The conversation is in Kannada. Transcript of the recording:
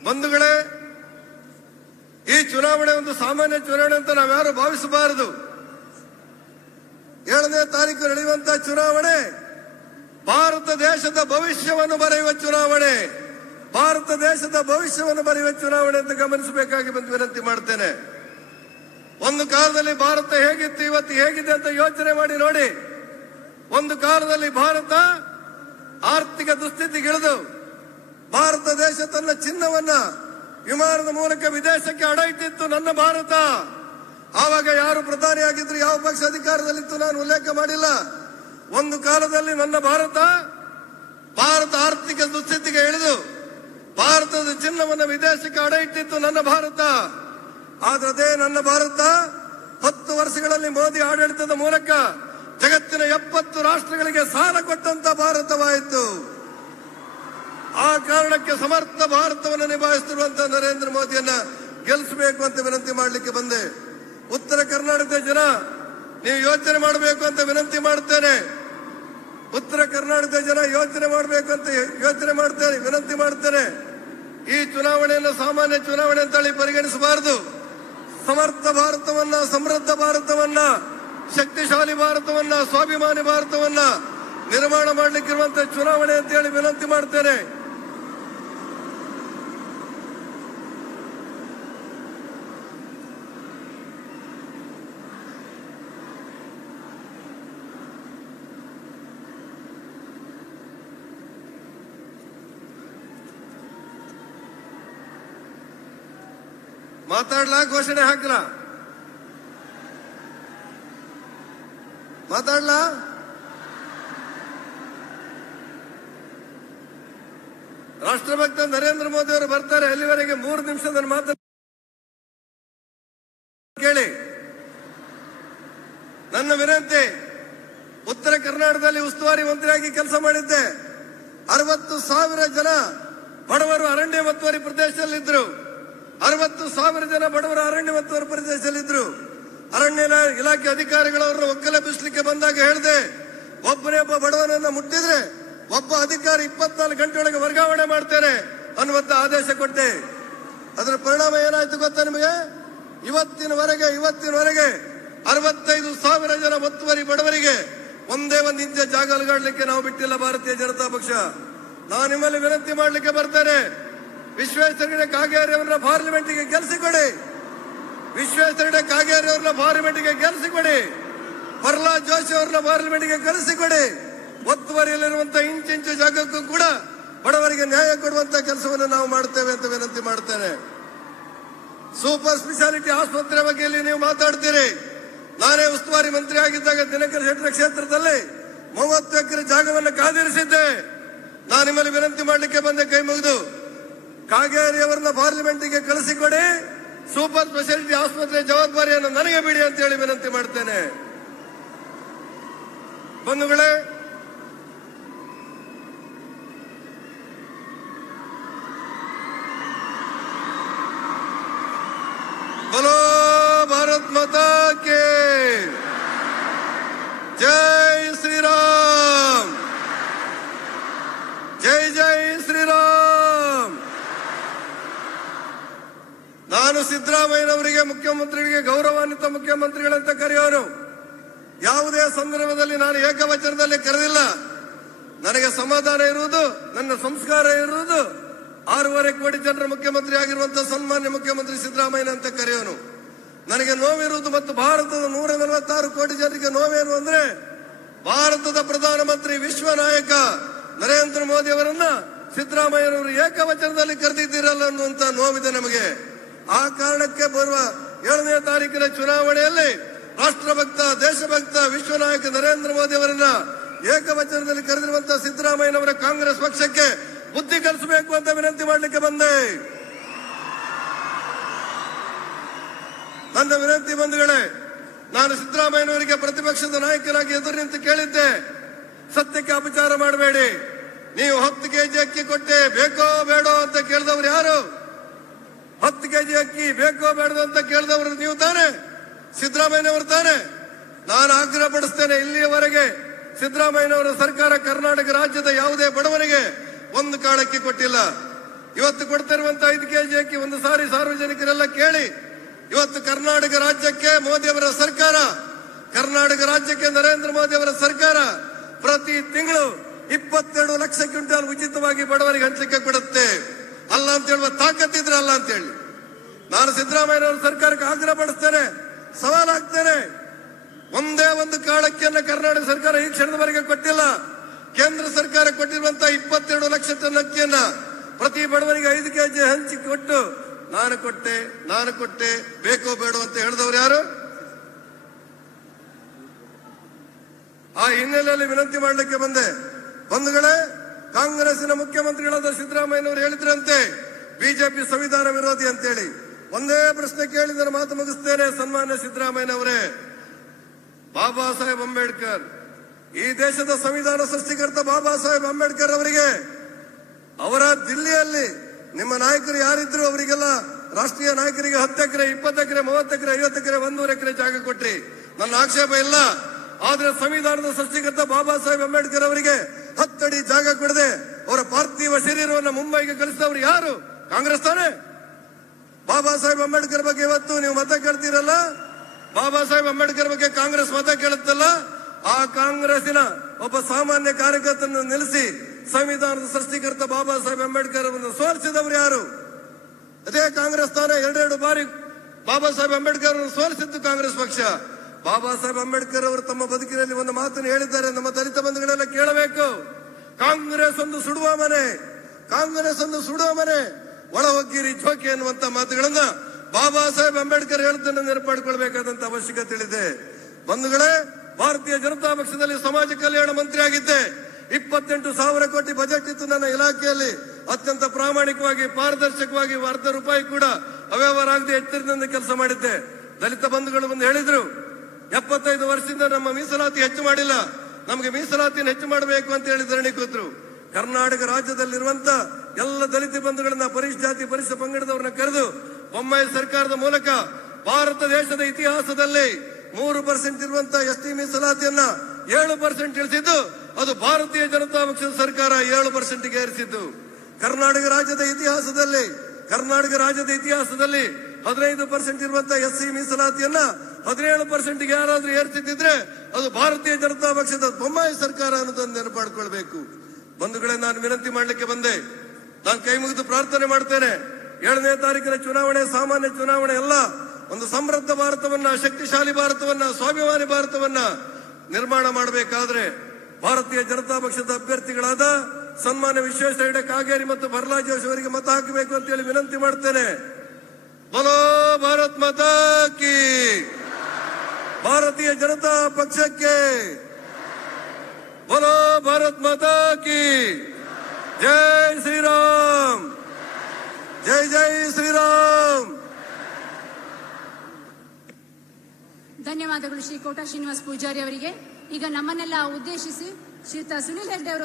ಬಂಧುಗಳೇ, ಈ ಚುನಾವಣೆ ಒಂದು ಸಾಮಾನ್ಯ ಚುನಾವಣೆ ಅಂತ ನಾವ್ಯಾರು ಭಾವಿಸಬಾರದು. 7ನೇ ತಾರೀಕು ನಡೆಯುವಂತಹ ಚುನಾವಣೆ ಭಾರತ ದೇಶದ ಭವಿಷ್ಯವನ್ನು ಬರೆಯುವ ಚುನಾವಣೆ, ಭಾರತ ದೇಶದ ಭವಿಷ್ಯವನ್ನು ಬರೆಯುವ ಚುನಾವಣೆ ಅಂತ ಗಮನಿಸಬೇಕಾಗಿ ಬಂದು ವಿನಂತಿ ಮಾಡ್ತೇನೆ. ಒಂದು ಕಾಲದಲ್ಲಿ ಭಾರತ ಹೇಗಿತ್ತು, ಇವತ್ತು ಹೇಗಿದೆ ಅಂತ ಯೋಚನೆ ಮಾಡಿ ನೋಡಿ. ಒಂದು ಕಾಲದಲ್ಲಿ ಭಾರತ ಆರ್ಥಿಕ ದುಸ್ಥಿತಿಗಿಳಿದು ಭಾರತ ದೇಶ ತನ್ನ ಚಿನ್ನವನ್ನ ವಿಮಾನದ ಮೂಲಕ ವಿದೇಶಕ್ಕೆ ಅಡ ಇಟ್ಟಿತ್ತು. ನನ್ನ ಭಾರತ ಆವಾಗ ಯಾರು ಪ್ರಧಾನಿಯಾಗಿದ್ರು, ಯಾವ ಪಕ್ಷ ಅಧಿಕಾರದಲ್ಲಿತ್ತು ನಾನು ಉಲ್ಲೇಖ ಮಾಡಿಲ್ಲ. ಒಂದು ಕಾಲದಲ್ಲಿ ನನ್ನ ಭಾರತ ಆರ್ಥಿಕ ದುಸ್ಥಿತಿಗೆ ಇಳಿದು ಭಾರತದ ಚಿನ್ನವನ್ನು ವಿದೇಶಕ್ಕೆ ಅಡ ಇಟ್ಟಿತ್ತು ನನ್ನ ಭಾರತ. ಆದ್ರೆ ಅದೇ ನನ್ನ ಭಾರತ 10 ವರ್ಷಗಳಲ್ಲಿ ಮೋದಿ ಆಡಳಿತದ ಮೂಲಕ ಜಗತ್ತಿನ 70 ರಾಷ್ಟ್ರಗಳಿಗೆ ಸಾಲ ಕೊಟ್ಟಂತ ಭಾರತವಾಯಿತು. ಆ ಕಾರಣಕ್ಕೆ ಸಮರ್ಥ ಭಾರತವನ್ನು ನಿಭಾಯಿಸುತ್ತಿರುವಂತಹ ನರೇಂದ್ರ ಮೋದಿಯನ್ನ ಗೆಲ್ಲಿಸಬೇಕು ಅಂತ ವಿನಂತಿ ಮಾಡಲಿಕ್ಕೆ ಬಂದೆ. ಉತ್ತರ ಕರ್ನಾಟಕದ ಜನ ನೀವು ಯೋಚನೆ ಮಾಡಬೇಕು ಅಂತ ವಿನಂತಿ ಮಾಡ್ತೇನೆ. ಉತ್ತರ ಕರ್ನಾಟಕದ ಜನ ಯೋಚನೆ ಮಾಡಬೇಕು ಅಂತ ವಿನಂತಿ ಮಾಡ್ತೇನೆ. ಈ ಚುನಾವಣೆಯನ್ನು ಸಾಮಾನ್ಯ ಚುನಾವಣೆ ಅಂತ ಹೇಳಿ ಪರಿಗಣಿಸಬಾರದು. ಸಮರ್ಥ ಭಾರತವನ್ನ, ಸಮೃದ್ಧ ಭಾರತವನ್ನ, ಶಕ್ತಿಶಾಲಿ ಭಾರತವನ್ನ, ಸ್ವಾಭಿಮಾನಿ ಭಾರತವನ್ನ ನಿರ್ಮಾಣ ಮಾಡಲಿಕ್ಕಿರುವಂತಹ ಚುನಾವಣೆ ಅಂತ ಹೇಳಿ ವಿನಂತಿ ಮಾಡ್ತೇನೆ. ಮಾತಾಡ್ಲಾ, ಘೋಷಣೆ ಹಾಕ್ಲಾ? ಮಾತಾಡ್ಲಾ? ರಾಷ್ಟ್ರಭಕ್ತ ನರೇಂದ್ರ ಮೋದಿ ಅವರು ಬರ್ತಾರೆ. ಅಲ್ಲಿವರೆಗೆ 3 ನಿಮಿಷದ ಮಾತು ಕೇಳಿ. ನನ್ನ ವಿನಂತಿ, ಉತ್ತರ ಕರ್ನಾಟಕದಲ್ಲಿ ಉಸ್ತುವಾರಿ ಮಂತ್ರಿಯಾಗಿ ಕೆಲಸ ಮಾಡಿದ್ದೆ. 60,000 ಜನ ಬಡವರು ಅರಣ್ಯ ಒತ್ತುವರಿ ಪ್ರದೇಶದಲ್ಲಿದ್ದರು. 60,000 ಜನ ಬಡವರು ಅರಣ್ಯ ಒತ್ತುವರಿ ಪ್ರದೇಶದಲ್ಲಿದ್ದರು. ಅರಣ್ಯ ಇಲಾಖೆ ಅಧಿಕಾರಿಗಳವ್ರನ್ನ ಒಕ್ಕಲೆಬ್ಬಿಸಲಿಕ್ಕೆ ಬಂದಾಗ ಹೇಳಿದೆ, ಒಬ್ಬನೇ ಒಬ್ಬ ಬಡವನನ್ನ ಮುಟ್ಟಿದ್ರೆ ಒಬ್ಬ ಅಧಿಕಾರಿ 24 ಗಂಟೆ ಒಳಗೆ ವರ್ಗಾವಣೆ ಮಾಡ್ತೇನೆ ಅನ್ನುವಂತ ಆದೇಶ ಕೊಟ್ಟೆ. ಅದರ ಪರಿಣಾಮ ಏನಾಯ್ತು ಗೊತ್ತಾ ನಿಮಗೆ? ಇವತ್ತಿನವರೆಗೆ 65,000 ಜನ ಒತ್ತುವರಿ ಬಡವರಿಗೆ ಒಂದೇ ಒಂದು ಇಂಚ ಜಾಗ ಅಲುಗಾಡ್ಲಿಕ್ಕೆ ನಾವು ಬಿಟ್ಟಿಲ್ಲ ಭಾರತೀಯ ಜನತಾ ಪಕ್ಷ. ನಾನು ನಿಮ್ಮಲ್ಲಿ ವಿನಂತಿ ಮಾಡ್ಲಿಕ್ಕೆ ಬರ್ತೇನೆ, ವಿಶ್ವೇಶ್ವರ ಕಾಗೇರಿ ಅವರನ್ನ ಪಾರ್ಲಿಮೆಂಟ್ಗೆ ಗೆಲ್ಲಿಸಿಕೊಡಿ. ವಿಶ್ವೇಶ್ವರ ಕಾಗೇರಿ ಅವರನ್ನ ಪಾರ್ಲಿಮೆಂಟ್ಗೆ ಗೆಲ್ಲಿಸಿಕೊಡಿ. ಪ್ರಹ್ಲಾದ್ ಜೋಶಿ ಅವರನ್ನ ಪಾರ್ಲಿಮೆಂಟ್ಗೆ ಕಳಿಸಿಕೊಡಿ. ಒತ್ತುವರಿಯಲ್ಲಿರುವಂತಹ ಇಂಚಿಂಚು ಜಾಗಕ್ಕೂ ಕೂಡ ಬಡವರಿಗೆ ನ್ಯಾಯ ಕೊಡುವಂತ ಕೆಲಸವನ್ನು ನಾವು ಮಾಡ್ತೇವೆ ಅಂತ ವಿನಂತಿ ಮಾಡ್ತೇನೆ. ಸೂಪರ್ ಸ್ಪೆಷಾಲಿಟಿ ಆಸ್ಪತ್ರೆ ಬಗ್ಗೆ ಇಲ್ಲಿ ನೀವು ಮಾತಾಡ್ತೀರಿ. ನಾನೇ ಉಸ್ತುವಾರಿ ಮಂತ್ರಿ ಆಗಿದ್ದಾಗ ದಿನಕರ ಶೆಟ್ಟರ ಕ್ಷೇತ್ರದಲ್ಲಿ 30 ಎಕರೆ ಜಾಗವನ್ನು ಕಾದಿರಿಸಿದ್ದೆ. ನಾನು ನಿಮ್ಮಲ್ಲಿ ವಿನಂತಿ ಮಾಡಲಿಕ್ಕೆ ಬಂದೆ, ಕೈ ಮುಗಿದು ಕಾಗೇರಿ ಅವರನ್ನ ಪಾರ್ಲಿಮೆಂಟ್ಗೆ ಕಳಿಸಿಕೊಡಿ. ಸೂಪರ್ ಸ್ಪೆಷಾಲಿಟಿ ಆಸ್ಪತ್ರೆ ಜವಾಬ್ದಾರಿಯನ್ನು ನನಗೆ ಬಿಡಿ ಅಂತ ಹೇಳಿ ವಿನಂತಿ ಮಾಡ್ತೇನೆ. ಬಂಧುಗಳೇ, बोलो भारत माता के जय श्री राम, जय जय श्री राम. ನಾನು ಸಿದ್ದರಾಮಯ್ಯನವರಿಗೆ, ಮುಖ್ಯಮಂತ್ರಿಗಳಿಗೆ ಗೌರವಾನ್ವಿತ ಮುಖ್ಯಮಂತ್ರಿಗಳಂತ ಕರೆಯೋನು. ಯಾವುದೇ ಸಂದರ್ಭದಲ್ಲಿ ನಾನು ಏಕವಚನದಲ್ಲಿ ಕರೆದಿಲ್ಲ. ನನಗೆ ಸಮಾಧಾನ ಇರುವುದು, ನನ್ನ ಸಂಸ್ಕಾರ ಇರುವುದು 6.5 ಕೋಟಿ ಜನರ ಮುಖ್ಯಮಂತ್ರಿ ಆಗಿರುವಂತಹ ಸನ್ಮಾನ್ಯ ಮುಖ್ಯಮಂತ್ರಿ ಸಿದ್ದರಾಮಯ್ಯ ಅಂತ ಕರೆಯೋನು. ನನಗೆ ನೋವಿರುವುದು ಮತ್ತು ಭಾರತದ 146 ಕೋಟಿ ಜನರಿಗೆ ನೋವೇನು ಅಂದ್ರೆ, ಭಾರತದ ಪ್ರಧಾನಮಂತ್ರಿ ವಿಶ್ವ ನಾಯಕ ನರೇಂದ್ರ ಮೋದಿ ಅವರನ್ನ ಸಿದ್ದರಾಮಯ್ಯನವರು ಏಕವಚನದಲ್ಲಿ ಕರೆದಿದ್ದೀರಲ್ಲ ಅನ್ನುವಂತ ನೋವಿದೆ ನಮಗೆ. ಆ ಕಾರಣಕ್ಕೆ ಬರುವ 7ನೇ ತಾರೀಕಿನ ಚುನಾವಣೆಯಲ್ಲಿ ರಾಷ್ಟ್ರಭಕ್ತ, ದೇಶಭಕ್ತ, ವಿಶ್ವ ನಾಯಕ ನರೇಂದ್ರ ಮೋದಿ ಅವರನ್ನ ಏಕವಚನದಲ್ಲಿ ಕರೆದಿರುವಂತಹ ಸಿದ್ದರಾಮಯ್ಯನವರ ಕಾಂಗ್ರೆಸ್ ಪಕ್ಷಕ್ಕೆ ಬುದ್ಧಿ ಕಲಿಸಬೇಕು ಅಂತ ವಿನಂತಿ ಮಾಡಲಿಕ್ಕೆ ಬಂದೆ. ನನ್ನ ವಿನಂತಿ ಬಂಧುಗಳೇ, ನಾನು ಸಿದ್ದರಾಮಯ್ಯನವರಿಗೆ ಪ್ರತಿಪಕ್ಷದ ನಾಯಕನಾಗಿ ಎದುರು ನಿಂತು ಕೇಳಿದ್ದೆ, ಸತ್ಯಕ್ಕೆ ಅಪಚಾರ ಮಾಡಬೇಡಿ. ನೀವು 10 ಕೆಜಿ ಅಕ್ಕಿ ಕೊಟ್ಟೆ, ಬೇಕೋ ಬೇಡೋ ಅಂತ ಕೇಳಿದವರು ಯಾರು? 10 ಕೆಜಿ ಅಕ್ಕಿ ಬೇಕೋ ಬೇಡೋ ಅಂತ ಕೇಳಿದವರು ನೀವು ತಾನೆ, ಸಿದ್ದರಾಮಯ್ಯನವರು ತಾನೆ. ನಾನು ಆಗ್ರಹ ಪಡಿಸ್ತೇನೆ, ಇಲ್ಲಿಯವರೆಗೆ ಸಿದ್ದರಾಮಯ್ಯನವರ ಸರ್ಕಾರ ಕರ್ನಾಟಕ ರಾಜ್ಯದ ಯಾವುದೇ ಬಡವನಿಗೆ 1 ಕಾಳಕ್ಕಿ ಕೊಟ್ಟಿಲ್ಲ. ಇವತ್ತು ಕೊಡ್ತಿರುವಂತ 5 ಕೆಜಿ ಅಕ್ಕಿ ಒಂದು ಸಾರಿ ಸಾರ್ವಜನಿಕರೆಲ್ಲ ಕೇಳಿ. ಇವತ್ತು ಕರ್ನಾಟಕ ರಾಜ್ಯಕ್ಕೆ ಮೋದಿ ಅವರ ಸರ್ಕಾರ, ಕರ್ನಾಟಕ ರಾಜ್ಯಕ್ಕೆ ನರೇಂದ್ರ ಮೋದಿ ಅವರ ಸರ್ಕಾರ ಪ್ರತಿ ತಿಂಗಳು 22 ಲಕ್ಷ ಕ್ವಿಂಟಾಲ್ ಉಚಿತವಾಗಿ ಬಡವರಿಗೆ ಹಂಚಲಿಕ್ಕೆ ಕೊಡುತ್ತೆ. ಅಲ್ಲ ಅಂತ ಹೇಳುವ ತಾಕತ್ತಿದ್ರೆ ಅಲ್ಲ ಅಂತ ಹೇಳಿ ನಾನು ಸಿದ್ದರಾಮಯ್ಯ ಅವರ ಸರ್ಕಾರಕ್ಕೆ ಆಗ್ರಹ ಪಡಿಸ್ತೇನೆ, ಸವಾಲಾಗ್ತೇನೆ. ಒಂದೇ ಒಂದು ಕಾಳಕ್ಕಿಯನ್ನ ಕರ್ನಾಟಕ ಸರ್ಕಾರ ಈ ಕ್ಷಣದವರೆಗೆ ಕೊಟ್ಟಿಲ್ಲ. ಕೇಂದ್ರ ಸರ್ಕಾರ ಕೊಟ್ಟಿರುವಂತಹ 22 ಲಕ್ಷ ಟನ್ ಅಕ್ಕಿಯನ್ನ ಪ್ರತಿ ಬಡವರಿಗೆ 5 ಕೆಜಿ ಹಂಚಿ ಕೊಟ್ಟು ನಾನು ಕೊಟ್ಟೆ ಬೇಕೋ ಬೇಡೋ ಅಂತ ಹೇಳಿದವರು ಯಾರು? ಆ ಹಿನ್ನೆಲೆಯಲ್ಲಿ ವಿನಂತಿ ಮಾಡಲಿಕ್ಕೆ ಬಂದೆ. ಬಂಧುಗಳೇ, ಕಾಂಗ್ರೆಸ್ಸಿನ ಮುಖ್ಯಮಂತ್ರಿಗಳಾದ ಸಿದ್ದರಾಮಯ್ಯನವರು ಹೇಳಿದ್ರಂತೆ ಬಿಜೆಪಿ ಸಂವಿಧಾನ ವಿರೋಧಿ ಅಂತೇಳಿ. ಒಂದೇ ಪ್ರಶ್ನೆ ಕೇಳಿದರೆ ಮಾತು ಮುಗಿಸ್ತೇನೆ. ಸನ್ಮಾನ್ಯ ಸಿದ್ದರಾಮಯ್ಯನವರೇ, ಬಾಬಾ ಸಾಹೇಬ್ ಅಂಬೇಡ್ಕರ್, ಈ ದೇಶದ ಸಂವಿಧಾನ ಸೃಷ್ಟಿಕರ್ತ ಬಾಬಾ ಸಾಹೇಬ್ ಅಂಬೇಡ್ಕರ್ ಅವರಿಗೆ ಅವರ ದಿಲ್ಲಿಯಲ್ಲಿ ನಿಮ್ಮ ನಾಯಕರು ಯಾರಿದ್ರು ಅವರಿಗೆಲ್ಲ ರಾಷ್ಟ್ರೀಯ ನಾಯಕರಿಗೆ 10 ಎಕರೆ, 20 ಎಕರೆ, 30 ಎಕರೆ, 50 ಎಕರೆ, 100 ಎಕರೆ ಜಾಗ ಕೊಟ್ರಿ. ನನ್ನ ಆಕ್ಷೇಪ ಇಲ್ಲ. ಆದ್ರೆ ಸಂವಿಧಾನದ ಸೃಷ್ಟಿಕರ್ತ ಬಾಬಾ ಸಾಹೇಬ್ ಅಂಬೇಡ್ಕರ್ ಅವರಿಗೆ 10 ಅಡಿ ಜಾಗ ಕೊಡದೆ ಅವರ ಪಾರ್ಥಿವ ಶರೀರವನ್ನು ಮುಂಬೈಗೆ ಕಳಿಸಿದವರು ಯಾರು? ಕಾಂಗ್ರೆಸ್ ತಾನೆ. ಬಾಬಾ ಸಾಹೇಬ್ ಅಂಬೇಡ್ಕರ್ ಬಗ್ಗೆ ಇವತ್ತು ನೀವು ಮತ ಕೇಳ್ತೀರಲ್ಲ, ಬಾಬಾ ಸಾಹೇಬ್ ಅಂಬೇಡ್ಕರ್ ಬಗ್ಗೆ ಕಾಂಗ್ರೆಸ್ ಮತ ಕೇಳುತ್ತಲ್ಲ, ಆ ಕಾಂಗ್ರೆಸ್ಸಿನ ಒಬ್ಬ ಸಾಮಾನ್ಯ ಕಾರ್ಯಕರ್ತನನ್ನು ನಿಲ್ಲಿಸಿ ಸಂವಿಧಾನದ ಸೃಷ್ಟಿಕರ್ತ ಬಾಬಾ ಸಾಹೇಬ್ ಅಂಬೇಡ್ಕರ್ ಅವರನ್ನು ಸೋಲಿಸಿದವರು ಯಾರು? ಅದೇ ಕಾಂಗ್ರೆಸ್ ತಾನೆ. 2 ಬಾರಿ ಬಾಬಾ ಸಾಹೇಬ್ ಅಂಬೇಡ್ಕರ್ ಅವರನ್ನು ಸೋಲಿಸಿದ್ದು ಕಾಂಗ್ರೆಸ್ ಪಕ್ಷ. ಬಾಬಾ ಸಾಹೇಬ್ ಅಂಬೇಡ್ಕರ್ ಅವರು ತಮ್ಮ ಬದುಕಿನಲ್ಲಿ ಒಂದು ಮಾತನ್ನು ಹೇಳಿದ್ದಾರೆ, ನಮ್ಮ ದಲಿತ ಬಂಧುಗಳೆಲ್ಲ ಕೇಳಬೇಕು. ಕಾಂಗ್ರೆಸ್ ಒಂದು ಸುಡುವ ಮನೆ, ಕಾಂಗ್ರೆಸ್ ಒಂದು ಸುಡುವ ಮನೆ, ಒಳ ಹೊಗ್ಗಿರಿ ಜೋಕೆ ಅನ್ನುವಂತ ಮಾತುಗಳನ್ನ ಬಾಬಾ ಸಾಹೇಬ್ ಅಂಬೇಡ್ಕರ್ ಹೇಳುವುದನ್ನು ನೆನಪಾಡಿಕೊಳ್ಬೇಕಾದಂತ ಅವಶ್ಯಕತೆ ಇದೆ. ಬಂಧುಗಳೇ, ಭಾರತೀಯ ಜನತಾ ಪಕ್ಷದಲ್ಲಿ ಸಮಾಜ ಕಲ್ಯಾಣ ಮಂತ್ರಿ ಆಗಿದ್ದೆ. 28,000 ಕೋಟಿ ಬಜೆಟ್ ಇತ್ತು ನನ್ನ ಇಲಾಖೆಯಲ್ಲಿ. ಅತ್ಯಂತ ಪ್ರಾಮಾಣಿಕವಾಗಿ, ಪಾರದರ್ಶಕವಾಗಿ ₹1 ಕೂಡ ಅವ್ಯವಹಾರ ಆಗದೆ ಎಚ್ಚರಿಕೆಯಿಂದ ಕೆಲಸ ಮಾಡಿದ್ದೆ. ದಲಿತ ಬಂಧುಗಳು ಬಂದು ಹೇಳಿದ್ರು, 75 ವರ್ಷದಿಂದ ನಮ್ಮ ಮೀಸಲಾತಿ ಹೆಚ್ಚು ಮಾಡಿಲ್ಲ, ನಮಗೆ ಮೀಸಲಾತಿಯನ್ನು ಹೆಚ್ಚು ಮಾಡಬೇಕು ಅಂತ ಹೇಳಿ ಧರಣಿ ಕೂತ್ರು. ಕರ್ನಾಟಕ ರಾಜ್ಯದಲ್ಲಿರುವಂತ ಎಲ್ಲ ದಲಿತ ಬಂಧುಗಳನ್ನ, ಪರಿಶಿಷ್ಟ ಜಾತಿ ಪರಿಶಿಷ್ಟ ಪಂಗಡದವರನ್ನ ಕರೆದು ಬೊಮ್ಮಾಯಿ ಸರ್ಕಾರದ ಮೂಲಕ ಭಾರತ ದೇಶದ ಇತಿಹಾಸದಲ್ಲಿ 3% ಇರುವಂತ ST ಮೀಸಲಾತಿಯನ್ನ 7% ಇಳಿಸಿದ್ದು ಅದು ಭಾರತೀಯ ಜನತಾ ಪಕ್ಷದ ಸರ್ಕಾರ 7%ಗೆ ಏರಿಸಿದ್ದು. ಕರ್ನಾಟಕ ರಾಜ್ಯದ ಇತಿಹಾಸದಲ್ಲಿ 15% ಇರುವಂತ SC ಮೀಸಲಾತಿಯನ್ನ 17%ಗೆ ಯಾರಾದ್ರೂ ಏರಿಸಿದ್ರೆ ಅದು ಭಾರತೀಯ ಜನತಾ ಪಕ್ಷದ ಬೊಮ್ಮಾಯಿ ಸರ್ಕಾರ ಅನ್ನೋದನ್ನು ನೆನಪಾಡ್ಕೊಳ್ಬೇಕು. ಬಂಧುಗಳೇ, ನಾನು ವಿನಂತಿ ಮಾಡಲಿಕ್ಕೆ ಬಂದೆ. ನಾನು ಕೈ ಮುಗಿದು ಪ್ರಾರ್ಥನೆ ಮಾಡ್ತೇನೆ. 7ನೇ ತಾರೀಕಿನ ಚುನಾವಣೆ ಸಾಮಾನ್ಯ ಚುನಾವಣೆ ಅಲ್ಲ. ಒಂದು ಸಮೃದ್ಧ ಭಾರತವನ್ನ, ಶಕ್ತಿಶಾಲಿ ಭಾರತವನ್ನ, ಸ್ವಾಭಿಮಾನಿ ಭಾರತವನ್ನ ನಿರ್ಮಾಣ ಮಾಡಬೇಕಾದ್ರೆ ಭಾರತೀಯ ಜನತಾ ಪಕ್ಷದ ಅಭ್ಯರ್ಥಿಗಳಾದ ಸನ್ಮಾನ್ಯ ವಿಶ್ವೇಶ್ವರ ಹೆಗಡೆ ಕಾಗೇರಿ ಮತ್ತು ಪ್ರಹ್ಲಾದ್ ಜೋಶಿ ಅವರಿಗೆ ಮತ ಹಾಕಬೇಕು ಅಂತ ಹೇಳಿ ವಿನಂತಿ ಮಾಡ್ತೇನೆ. ಬೋಲೋ ಭಾರತ್ ಮಾತಾ ಕಿ, ಭಾರತೀಯ ಜನತಾ ಪಕ್ಷಕ್ಕೆ ಬೋಲೋ ಭಾರತ್ ಮಾತಾ ಕಿ. ಜೈ ಶ್ರೀರಾಮ್, ಜೈ ಜೈ ಶ್ರೀರಾಮ್. ಧನ್ಯವಾದಗಳು ಶ್ರೀ ಕೋಟಾ ಶ್ರೀನಿವಾಸ್ ಪೂಜಾರಿ ಅವರಿಗೆ. ಈಗ ನಮ್ಮನ್ನೆಲ್ಲ ಉದ್ದೇಶಿಸಿ ಶ್ರೀಯುತ ಸುನಿಲ್ ಹೆಗ್ಡೆ ಅವರು